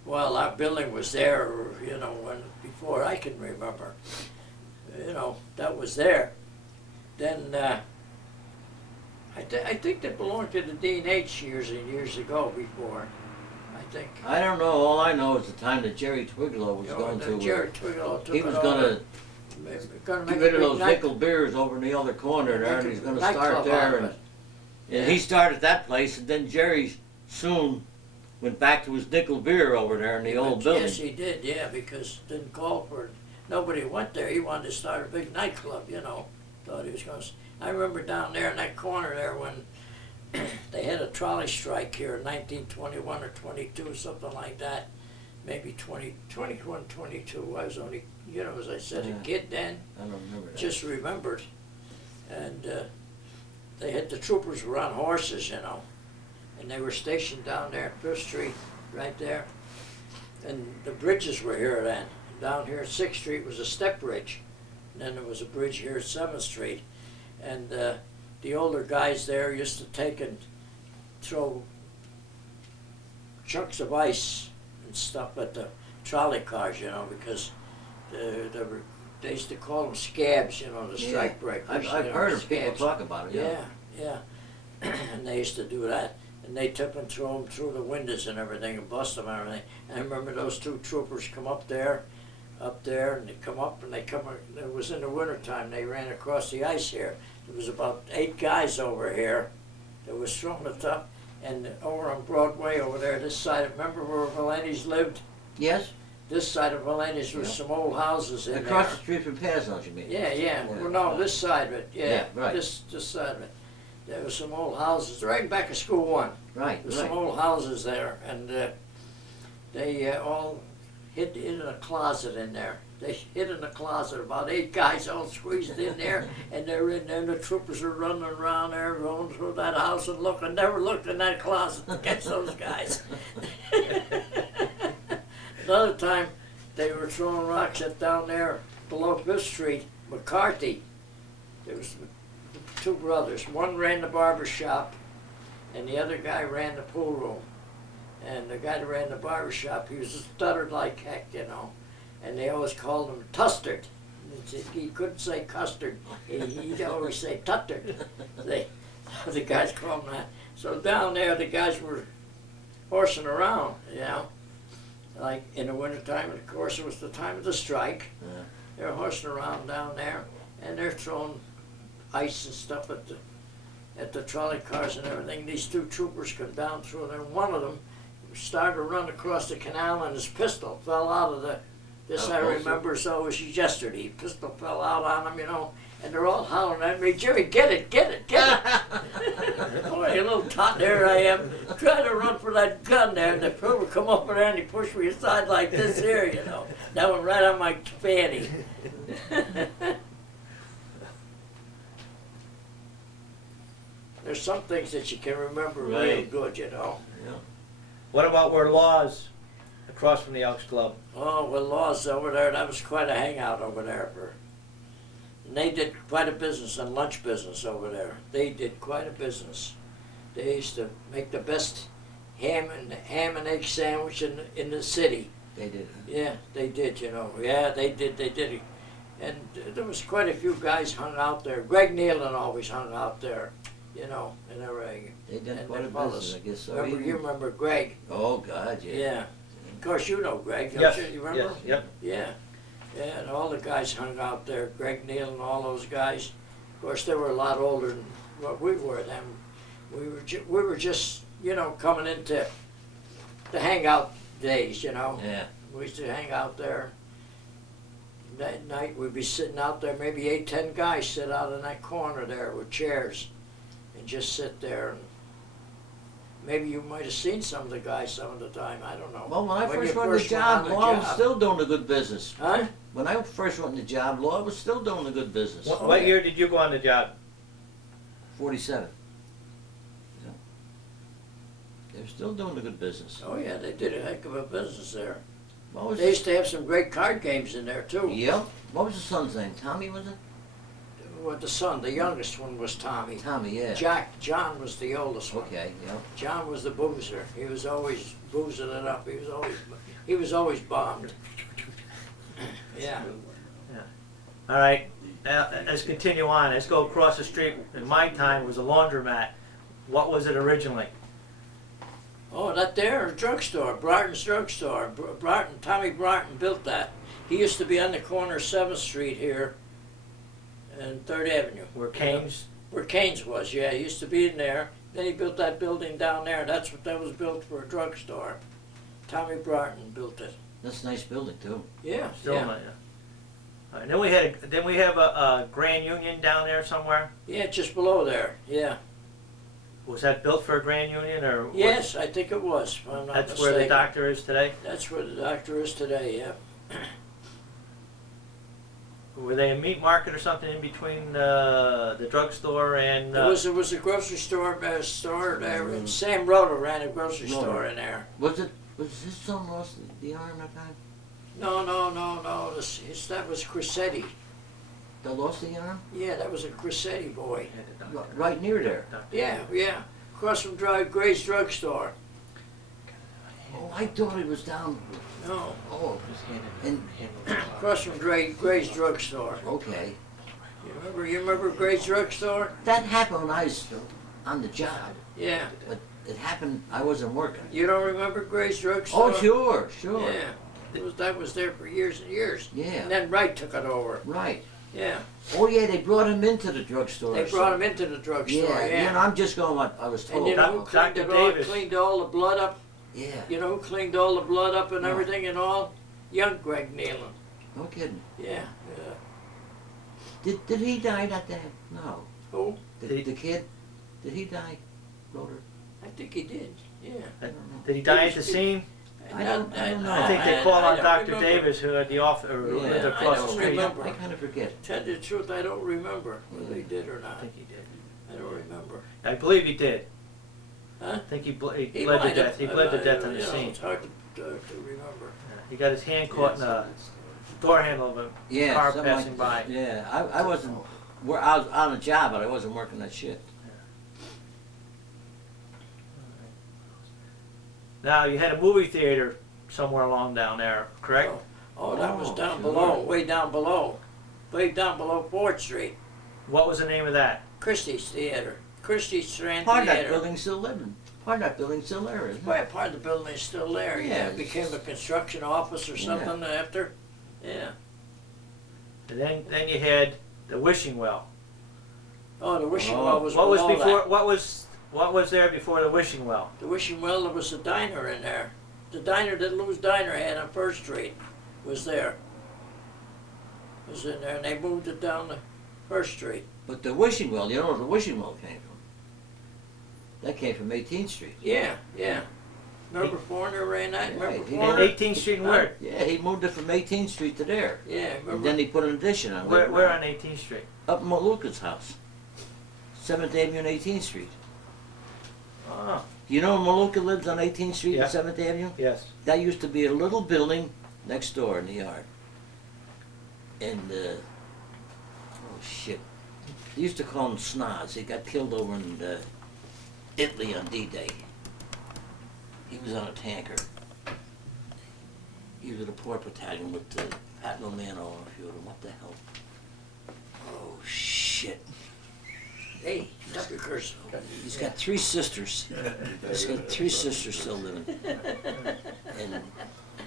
Well, our building was there, you know, before I can remember. You know, that was there. Then I think that belonged to the D&H years and years ago before. I think. I don't know. All I know is the time that Jerry Twiglow was You know, going that to. Jerry Twiglow took He it was over. going to Gonna get make rid a of big those night- nickel beers over in the other corner there, and make he's a going to nightclub start out there. of And, it. and he started that place, and then Jerry soon went back to his nickel beer over there in the old building. Yes, he did, yeah, because didn't call for it. Nobody went there. He wanted to start a big nightclub, you know. Thought he was going to. I remember down there in that corner there when they had a trolley strike here in 1921 or 22, something like that. Maybe 21, 22. I was only, you know, as I said, Yeah. a kid then. I don't remember that. Just remembered. And they had the troopers were on horses, you know. And they were stationed down there at Fifth Street, right there. And the bridges were here then. Down here at 6th Street was a step bridge. And then there was a bridge here at 7th Street. And the older guys there used to take and throw chunks of ice and stuff at the trolley cars, you know, because they used to call them scabs, you know, the strike breakers. I've you know, heard of people scabs. talk about it. Yeah, yeah. And they used to do that. And they took and throw them through the windows and everything and bust them and everything. And I remember those two troopers come up there, and they come up and it was in the wintertime, they ran across the ice here. There was about 8 guys over here that was throwing it up. And over on Broadway over there, this side, remember where Valenti's lived? Yes? This side of Valenti's was Yeah. some old houses in Across there. the street from Pazos, you mean? Yeah, yeah. Well, no, this side of it. Yeah, Yeah, right. This side of it. There was some old houses right back of School 1. Right, There's right. some old houses there, and they all hid in a closet in there. They hid in a closet. About 8 guys all squeezed in there, and they're in there. And the troopers are running around there, going through that house and looking. Never looked in that closet to catch those guys. Another time, they were throwing rocks at down there below Fifth Street. McCarthy. There was 2 brothers. One ran the barber shop, and the other guy ran the pool room. And the guy that ran the barber shop, he was stuttered like heck, you know. And they always called him Tustard. He couldn't say custard. He'd always say tuttard. The guys called him that. So down there, the guys were horsing around, you know. Like in the wintertime, and of course it was the time of the strike. Yeah. They're horsing around down there, and they're throwing ice and stuff at the trolley cars and everything. These two troopers come down through there. One of them started to run across the canal, and his pistol fell out of the. This I remember so as yesterday. Pistol fell out on him, you know, and they're all hollering at me, Jimmy, get it, get it, get it. Boy, a little tot there I am, trying to run for that gun there, and the trooper come over there and he pushed me aside like this here, you know. That went right on my fanny. There's some things that you can remember real Right. good, you know. Yeah. What about where Laws, across from the Elks Club? Oh, well, Laws over there, that was quite a hangout over there. And they did quite a business and lunch business over there. They did quite a business. They used to make the best ham and egg sandwich in the city. They did. Yeah, they did, you know. Yeah, they did. And there was quite a few guys hung out there. Greg Nealon always hung out there, you know, and everything. They did And quite a their mothers. business, I guess so. Remember, you remember Greg? Oh, God, yeah. Yeah. Of course, you know Greg, don't Yes, you? You remember? yes, yep. Yeah. Yeah, and all the guys hung out there. Greg Neal and all those guys. Of course, they were a lot older than what we were then. We were just, you know, coming into the hangout days, you know. Yeah. We used to hang out there. That night we'd be sitting out there, maybe 8, 10 guys sit out in that corner there with chairs and just sit there. And maybe you might have seen some of the guys some of the time, I don't know. Well, when I first you went to the job, on Law was still doing a good business. Huh? When I first went to the job, Law was still doing a good business. What year did you go on the job? 47. Yeah. They're still doing a good business. Oh yeah, they did a heck of a business there. What was They used to have some great card games in there too. Yep. What was the son's name? Tommy, was it? With the son, the youngest one was Tommy. Tommy, yeah. John was the oldest one. Okay, yeah. John was the boozer. He was always boozing it up. He was always bombed. Yeah. All right, now, let's continue on. Let's go across the street. In my time, it was a laundromat. What was it originally? Oh, that there, a drugstore, Broughton's drugstore. Tommy Broughton built that. He used to be on the corner of 7th Street here and 3rd Avenue. Where Cane's? Where Kane's was, yeah. He used to be in there. Then he built that building down there. That's what that was built for, a drugstore. Tommy Broughton built it. That's a nice building, too. Yeah, Still yeah. not, yeah. All right, then we have a Grand Union down there somewhere. Yeah, just below there, yeah. Was that built for a Grand Union or? Yes, I think it was, if I'm not That's mistaken. where the doctor is today. That's where the doctor is today, yeah. Were they a meat market or something in between the drugstore and? It was a grocery store there, and Sam Rhoda ran a grocery Rhoda. store in there. Was his son lost the arm that time? No, that was Crissetti. That lost the arm? Yeah, that was a Crissetti boy. Right near there. Yeah. Across from Gray's drugstore. Oh, I thought it was down. No, Oh, and across from Gray's drugstore. okay. You remember Gray's drugstore? That happened when I was on the job, Yeah. but it happened. I wasn't working. You don't remember Gray's drugstore? Oh, sure. Yeah. That was there for years and years. Yeah. And then Wright took it over. Right. Yeah. Oh, yeah. They brought him into the drugstore. They brought him into the drugstore. Yeah. Yeah. You know, I'm just going what I was told. And you know who cleaned Dr. it all, Davis. cleaned all the blood up? Yeah. You know who cleaned all the blood up and No. everything and all? Young Greg Nealon. No kidding. Yeah. Did he die that day? No. Who? The kid? Did he die? Rotor? I think he did. Yeah. Did he die at the scene? I don't know. I think they called on don't Dr. remember. Davis, who had the office, or Yeah, lived I across don't the street. remember. I kind of forget. Tell you the truth, I don't remember whether he did or I not. think he did. I don't remember. I believe he did. Huh? I think he bled He to might death. have. He bled to death on You the know, scene. It's hard to remember. He got his hand caught in a door handle of a Yeah. car something passing by. Yeah. I wasn't. I was on a job, but I wasn't working that shift. Now, you had a movie theater somewhere along down there, correct? Oh, that was Oh, down sure. below, way down below. way down below 4th Street. What was the name of that? Christie's Theater. Christie's Strand Part of that Theater. building's still living. Part of that building's still there, isn't it? Well, part of the building is still there. Yeah, it Yeah. became a construction office or something after. Yeah. And then you had the wishing well. Oh, the wishing Oh. well was What was below before? that. What was there before the wishing well? The wishing well, there was a diner in there. The diner that Lou's Diner had on 1st Street was there. Was in there, and they moved it down to 1st Street. But the wishing well, you know where the wishing well came from? That came from 18th Street. Yeah, yeah. Remember Foreigner ran that? Remember Right, he On Foreigner? 18th Street and where? Yeah, he moved it from 18th Street to there. Yeah, And remember? then he put an addition on it. Where on 18th Street? Up in Maluka's house. 7th Avenue and 18th Street. Oh, You know where Maluka lives on 18th Street Yeah. and 7th Avenue? yes. That used to be a little building next door in the yard. And, oh shit. They used to call him Snoz. He got killed over in Italy on D-Day. He was on a tanker. He was at a port battalion with Pat Romano and a few of them. What the hell? Oh shit. Hey, stop your cursing. He's got 3 sisters. He's got 3 sisters still living. And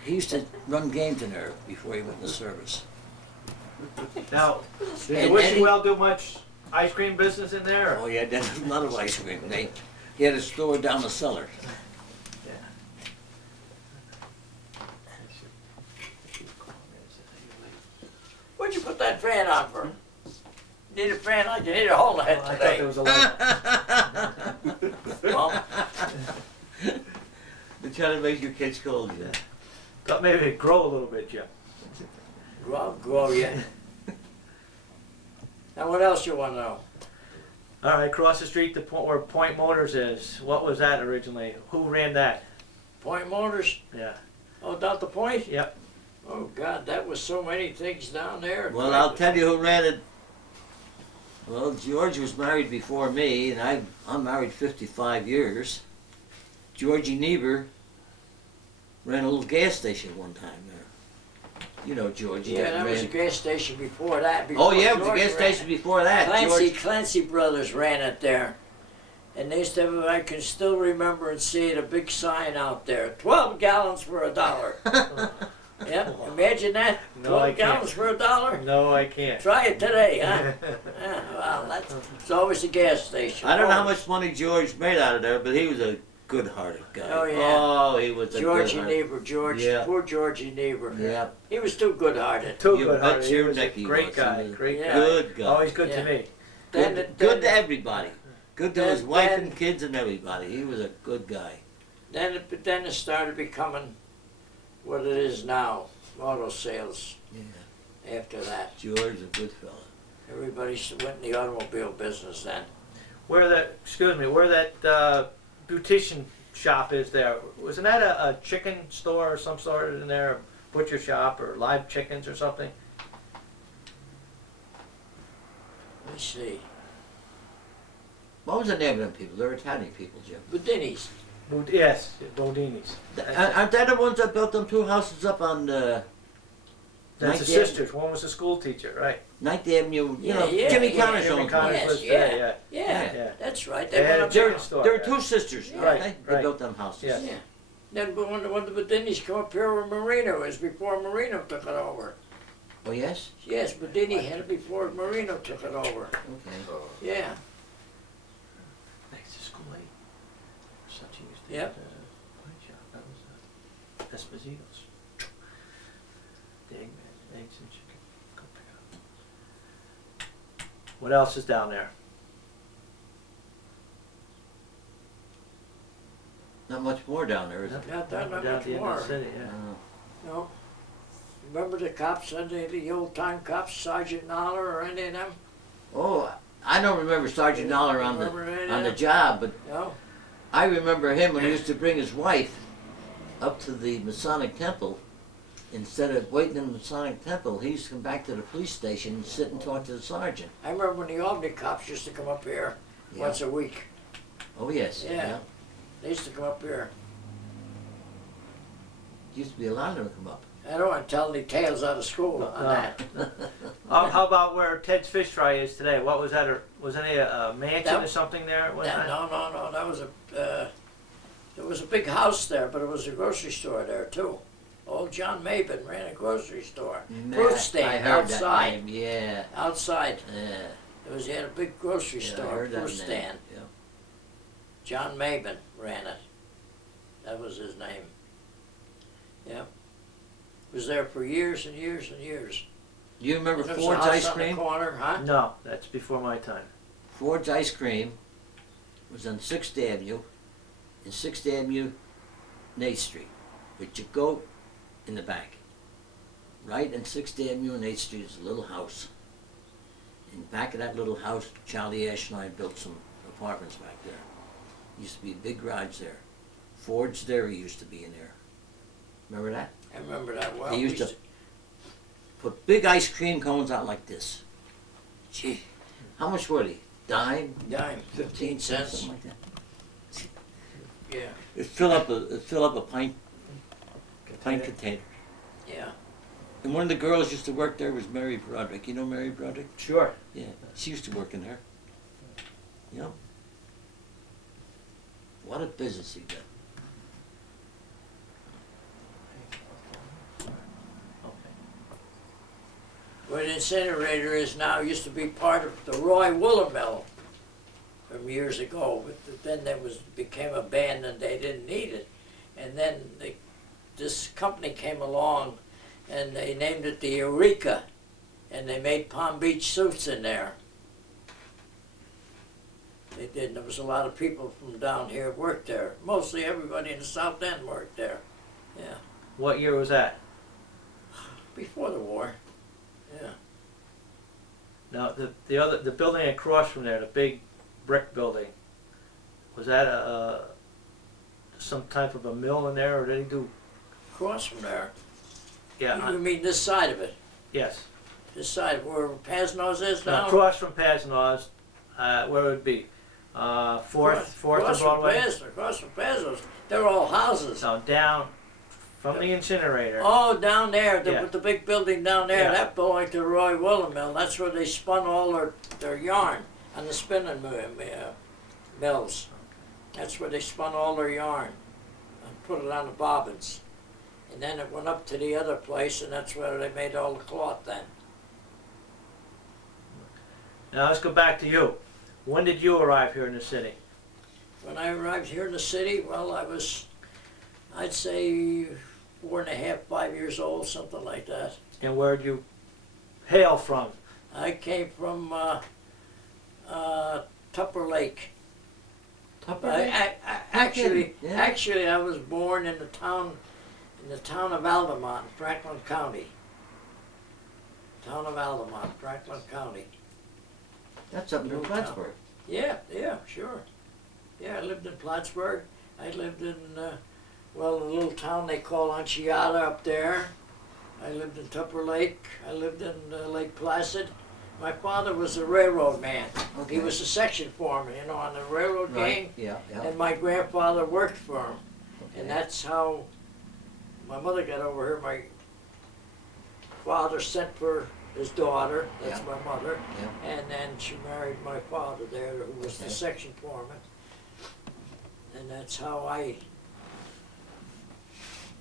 he used to run games in there before he went in the service. Now, did the And wishing he- well do much ice cream business in there? Oh yeah, that's a lot of ice cream. He had a store down the cellar. What'd you put that fan on for? Need a fan like you need a hole in it I thought today. there was a light. Well, They're trying to make your kids cold, yeah. Thought maybe it'd grow a little bit, Jim. grow yet. Now what else you wanna know? All right, across the street, where Point Motors is. What was that originally? Who ran that? Point Motors? Yeah. Oh, down the Point? Yep. Oh God, that was so many things down there. Well, I'll tell you who ran it. Well, George was married before me, and I'm married 55 years. Georgie Niebuhr ran a little gas station one time there. You know Georgie. Yeah, that was a ran. gas station before that. Oh before yeah, it was a George gas ran station it. before that. George. Clancy Brothers ran it there. And they used to have, I can still remember and see it, a big sign out there, 12 gallons for $1. Yep, imagine that, No, 12 I can't. gallons for $1. No, I can't. Try it today, huh? Yeah, well, it's always a gas station. I don't know how Always. much money George made out of there, but he was a good-hearted guy. Oh, yeah. Oh, he was a Georgie good-hearted. Niebuhr, Yeah. poor Georgie Niebuhr. Yeah. He was too good-hearted. Too You good bet hearted. He your was a neck he great was. guy. He was Great Yeah. guy. Good guy. Always good Yeah. to me. Good to everybody. Good to his Then- wife then- and kids and everybody. He was a good guy. Then it started becoming what it is now, auto sales. Yeah. After that, George was a good fella. everybody went in the automobile business then. Where that beautician shop is there, wasn't that a chicken store or some sort in there, a butcher shop or live chickens or something? Let me see. What was the name of them people? They're Italian people, Jim. Budini's. Yes, Bodini's. Aren't they the ones that built them 2 houses up on That's the 9th sisters. One was a school teacher, right? 9th Avenue? You know, Yeah, Jimmy yeah, Connors Jimmy owned Connors one. Yes, lives yeah. there, yeah. Yeah, Yeah. that's right. They They had went a up chicken there. store. There were yeah. 2 sisters, Yeah. weren't Right, they? They right. built them houses. Yes. Yeah. Then when the Budini's come up here with Marino, it was before Marino took it over. Oh, yes? Yes, Budini had it before Marino took it over. Okay. Yeah. Next to School 8. Such a used to Yep. pint shop. That was Esposito's. The Eggman, eggs and chicken. Go pick up. What else is down there? Not much more down there, is it? Not Down much at the end more. of the city, yeah. No. Remember the cops, any of the old time cops, Sergeant Noller or any of them? Oh, I don't remember Sergeant Dollar Remember any on of the them? job, but No? I remember him when he used to bring his wife up to the Masonic Temple. Instead of waiting in the Masonic Temple, he used to come back to the police station and sit and talk to the sergeant. I remember when the Albany cops used to come up here Yeah. once a week. Oh, yes. Yeah. They used to come up here. Used to be a lot of them come up. I don't want to tell any tales out of school on No. that. How about where Ted's Fish Fry is today? What was that? Was any a mansion That- or something there? Was Yeah, that? no, that was there was a big house there, but it was a grocery store there too. Old John Mabin ran a grocery store. Fruit stand I heard outside. that name, yeah. Outside, Yeah, he had a big grocery yeah, I store, heard that fruit name. stand. Yeah. John Mabin ran it. That was his name. Yeah. Was there for years and years and years. You remember There was a Ford's house Ice on the Cream? corner, huh? No, that's before my time. Ford's Ice Cream was on 6th Avenue, and 6th Avenue, and 8th Street, with your goat in the back. Right in 6th Avenue and 8th Street is a little house. In back of that little house, Charlie Ash and I built some apartments back there. Used to be a big garage there. Ford's Dairy used to be in there. Remember that? I remember that well. They used We to put big ice cream cones out like this. Gee, how much were they? Dime? dime, 15 cents? Something like that. yeah, It'd fill up a pint container. yeah. And one of the girls used to work there was Mary Broderick. You know Mary Broderick? Sure. Yeah, she used to work in there. Yep. What a business he did. Where the incinerator is now used to be part of the Roy Wooler Mill from years ago, but then that became abandoned. They didn't need it, and then this company came along, and they named it the Eureka, and they made Palm Beach suits in there. They did. And there was a lot of people from down here worked there. Mostly everybody in the South End worked there. Yeah, What year was that? before the war. Yeah. Now the building across from there, the big brick building, was that some type of a mill in there, or did he do? Across from there. Yeah. You mean this side of it? Yes. This side where Paznos is now? Across from Paznos, where would it be? Fourth and Broadway. Across from Paznos. They're all houses. So down from the incinerator. Oh, down there, Yeah. with the big building down there, Yeah. that belonged to Roy Wooler Mill. That's where they spun all their yarn on the spinning mills. That's where they spun all their yarn and put it on the bobbins. And then it went up to the other place, and that's where they made all the cloth then. Now let's go back to you. When did you arrive here in the city? When I arrived here in the city, well, I was, I'd say 4.5, 5 years old, something like that. And where did you hail from? I came from Tupper Lake. Actually, Yeah. actually, I was born in the town of Altamont, Franklin County. Town of Altamont, Franklin County. That's up near Plattsburgh. Yeah, sure. Yeah, I lived in Plattsburgh. I lived in, a little town they call Anchiata up there. I lived in Tupper Lake. I lived in Lake Placid. My father was a railroad man. Okay. He was a section foreman, on the railroad gang. Right, yeah. And my grandfather worked for him. Okay. And that's how my mother got over here. My father sent for his daughter, that's Yeah. my mother, Yeah. and then she married my father there, who was the Okay. section foreman. And that's how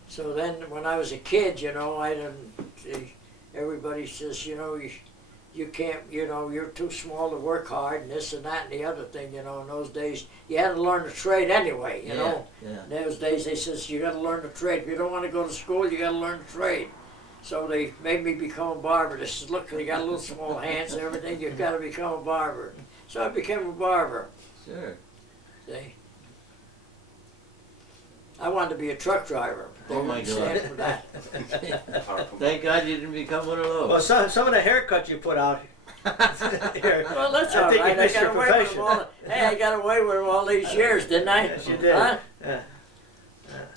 so then when I was a kid, I didn't, everybody says, you can't, you're too small to work hard and this and that and the other thing, in those days, you had to learn the trade anyway, Yeah. In those days they says, you gotta learn the trade. If you don't wanna go to school, you gotta learn the trade. So they made me become a barber. They said, look, you got little small hands and everything, you've gotta become a barber. So I became a barber, Sure. see. I wanted to be a truck driver. They Oh my wouldn't stand God. for that. Thank God you didn't become one of those. Well, some of the haircuts you put out here. Well, that's I all think you right. I missed got your away with profession. them all. Hey, I got away with them all these years, didn't I? Yes, you did. Huh? Yeah.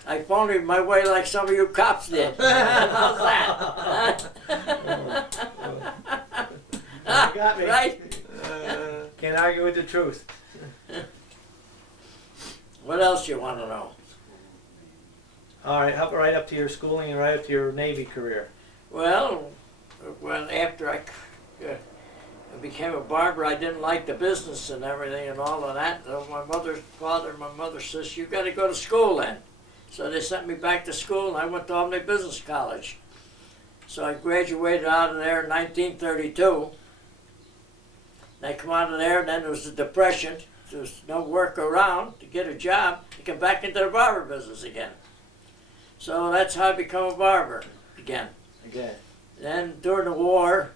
I phoned my way like some of you cops did. How's that? You got me. Right? Can't argue with the truth. What else you want to know? All right, how about right up to your schooling and right up to your Navy career? Well, after I became a barber, I didn't like the business and everything and all of that. So my mother's father and my mother says, you got to go to school then. So they sent me back to school, and I went to Albany Business College. So I graduated out of there in 1932. And I come out of there, and then there was the Depression. There was no work around to get a job to get back into the barber business again. So that's how I became a barber again. Again. Then during the war,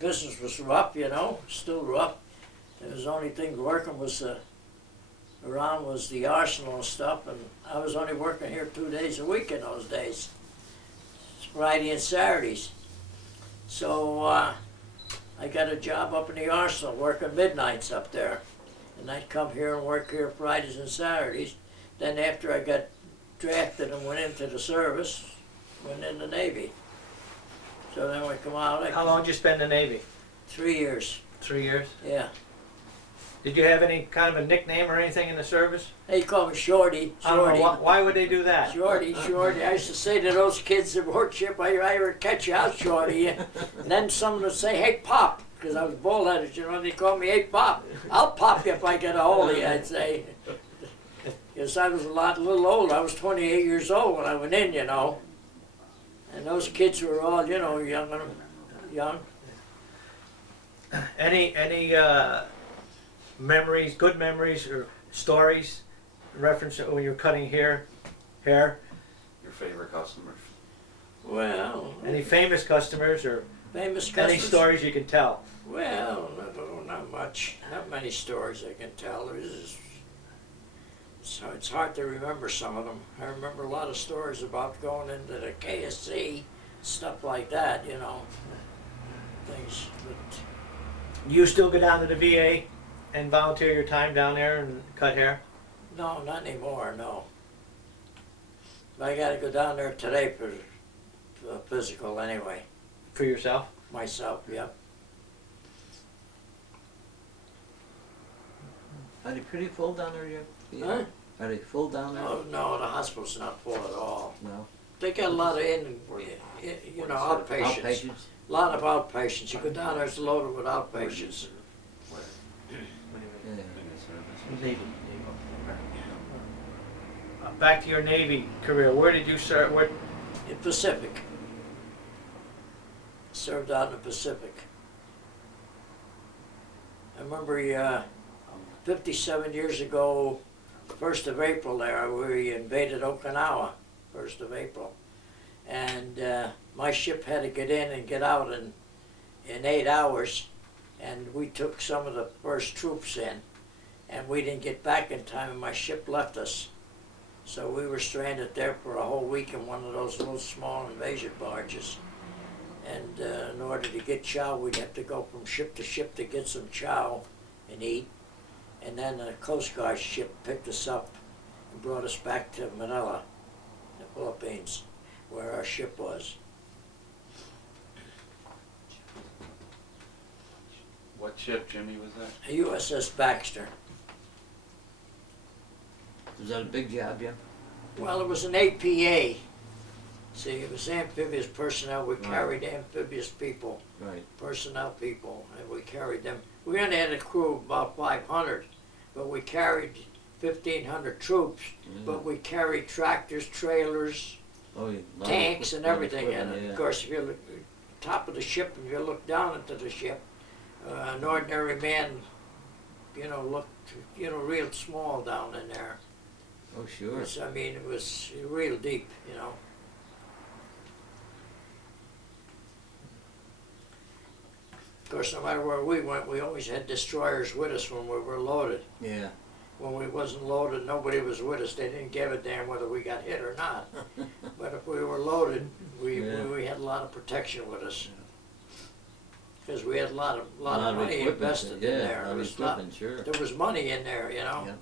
business was rough, you know, still rough. There was the only thing working was around was the arsenal and stuff, and I was only working here 2 days a week in those days, Friday and Saturdays. So I got a job up in the arsenal, working midnights up there, and I'd come here and work here Fridays and Saturdays. Then after I got drafted and went into the service, went in the Navy. So then we come out. How long did you spend in the Navy? 3 years. 3 years. Yeah. Did you have any kind of a nickname or anything in the service? They call me Shorty. I don't know, Shorty. why would they do that? Shorty, Shorty. I used to say to those kids that work ship, I would catch you out, Shorty. And then someone would say, hey, Pop, because I was bullheaded, you know, they called me, hey, Pop. I'll pop you if I get a hold of you, I'd say. Because I was a little older. I was 28 years old when I went in, you know. And those kids were all, you know, young. Any memories, good memories or stories in reference to when you're cutting hair? Your favorite customers? Well, Any famous customers or famous customers. any stories you can tell? Well, not much. Not many stories I can tell. So it's hard to remember some of them. I remember a lot of stories about going into the KSC, stuff like that, you know, things. But You still go down to the VA and volunteer your time down there and cut hair? no, not anymore, no. But I got to go down there today for a physical anyway. For yourself? Myself, yep. Are they pretty full down there yet? Yeah. Huh? Are they full down there? Oh, no, the hospital's not full at all. No. They got a lot of outpatients. Outpatients? A lot of outpatients. You go down there, it's loaded with outpatients. Yeah. Navy. Back to your Navy career. Where did you start? Where? In Pacific. Served out in the Pacific. I remember 57 years ago, 1st of April there, we invaded Okinawa, 1st of April. And my ship had to get in and get out in 8 hours. And we took some of the first troops in. And we didn't get back in time, and my ship left us. So we were stranded there for a whole week in one of those little small invasion barges. And in order to get chow, we'd have to go from ship to ship to get some chow and eat. And then the Coast Guard ship picked us up and brought us back to Manila, the Philippines, where our ship was. What ship, Jimmy, was that? A USS Baxter. Was that a big job, yeah? Well, it was an APA. See, it was amphibious personnel. We Right. carried amphibious people, Right. personnel people, and we carried them. We only had a crew of about 500, but we carried 1,500 troops. But we carried tractors, trailers, Oh, yeah. tanks, and everything in equipment, it. yeah. Of course, if you look top of the ship and you look down into the ship, an ordinary man, looked, real small down in there. Oh, sure. It was real deep, Of course, no matter where we went, we always had destroyers with us when we were loaded. Yeah. When we wasn't loaded, nobody was with us. They didn't give a damn whether we got hit or not. But if we were loaded, we had a lot of protection with us. Because we had a lot of money equipment, invested yeah, in there. a lot of equipment, sure. There was money in there, Yeah.